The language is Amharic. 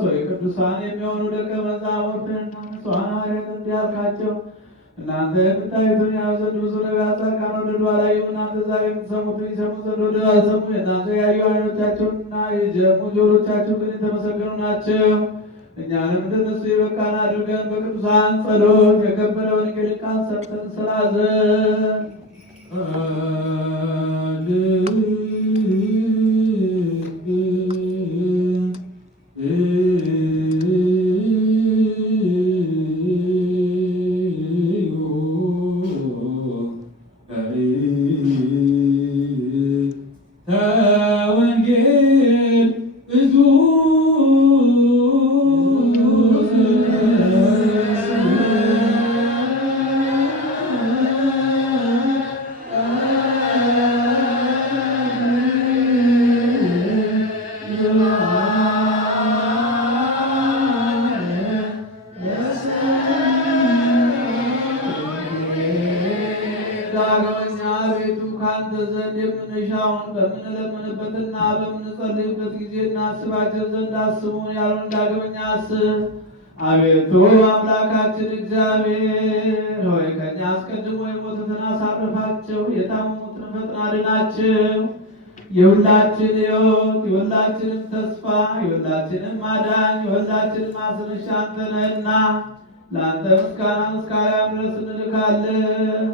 ሶይ ቅዱሳን የሚሆኑ ደቀ መዛሙርትና ሐዋርያት እንዲያልካቸው እናንተ የምታዩትን ያዩ ዘንድ ብዙ ነቢያት ጻድቃን ወደዱ አላዩም። እናንተ ዛሬ የምትሰሙትን ይሰሙ ዘንድ ወደዱ አልሰሙም። የእናንተ ያዩ ዓይኖቻችሁና የሰሙ ጆሮቻችሁ ግን የተመሰገኑ ናቸው። እኛንም እንደነሱ የበቃን አድርገን በቅዱሳን ጸሎት የከበረ ወንጌልን ቃል ሰምተን ስላዘን በምንለምንበትና በምንጸልይበት ጊዜ እናስባቸው ዘንድ አስቡን ያሉን ዳግመኛ አስብ። አቤቱ አምላካችን እግዚአብሔር ሆይ ከእኛ አስቀድሞ የሞቱትን አሳርፋቸው፣ የታመሙትን ፈጥና አድናቸው። የሁላችን ሕይወት፣ የሁላችንም ተስፋ፣ የሁላችንም ማዳን፣ የሁላችንም ማስረሻ አንተ ነህና ለአንተ ምስጋና ምስጋና ድረስ እንልካለን።